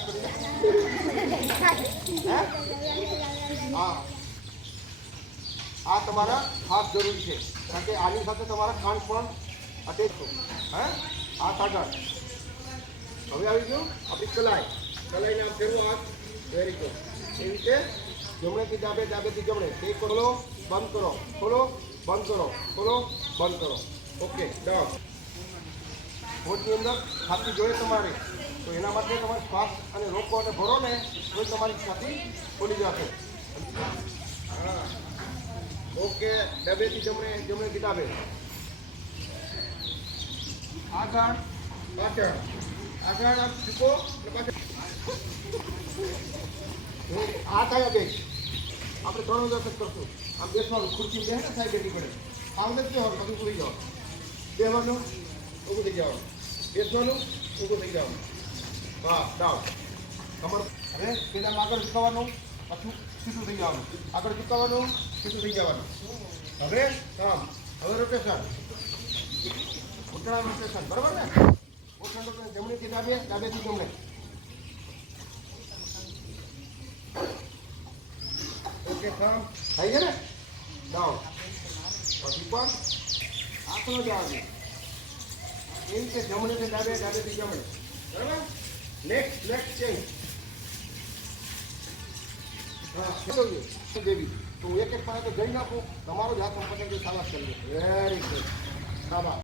હાથ કરી હા આ તમારા ખાસ જરૂરી છે કારણ કે આની સાથે તમારા કાન પણ અટેચ છો હે હાથ આગળ હવે આવી ગયું આપણી કલાઈને આમ ફેરવો હાથ વેરી ગુડ એવી રીતે જમણેથી ડાબે ડાબેથી જમણે તે ખોલો બંધ કરો ખોલો બંધ કરો ખોલો બંધ કરો ઓકે ડન હોઠની અંદર છાતી જોઈએ તમારે તો એના માટે તમારે શ્વાસ અને રોકો અને ભરો ને તો તમારી છાતી ખોલી જશે હા ઓકે ડાબેથી જમણે જમણેથી ડાબે આગળ પાછળ આગળ આપ ઝૂકો અને પાછળ આ થયા બે આપણે 3 વખત કરશું આમ બેસવાનું ખુરશી બે ને સાહેબ બેઠી પડે આમ જ બેસવાનું પછી ઉભી જાઓ બેસવાનું ઊભું થઈ જવાનું બેસવાનું ઊભું થઈ જવાનું હા ડાઉન કમર હવે પેલા આગળ ઝુકાવવાનું પાછું સીધું થઈ જવાનું આગળ ઝુકાવવાનું સીધું થઈ જવાનું હવે કામ હવે રોટેશન ઘૂંટણા રોટેશન બરાબર ને ઘૂંટણ જમણીથી ડાબે ડાબેથી જમણે ઓકે કામ થઈ ગયા ને ડાઉન પછી પણ આસનો જ આવે એવી રીતે જમણેથી ડાબે ડાબેથી જમણે બરાબર નેક્સ્ટ ચેન્જ હા દેવી તો એક એક પાને તો જઈ નાખું તમારો જ હાથ પકડી સાલાસ કરી દે વેરી ગુડ બાબા